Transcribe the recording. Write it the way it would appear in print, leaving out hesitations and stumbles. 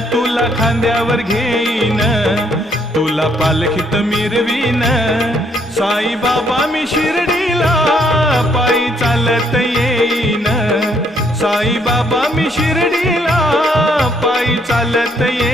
तुला खांद्यावर घेईन, तुला पालखीत मिरवीन. साई बाबा मी शिर्डीला पायी चालत येईन. साई बाबा मी शिर्डीला पायी चालत येईन.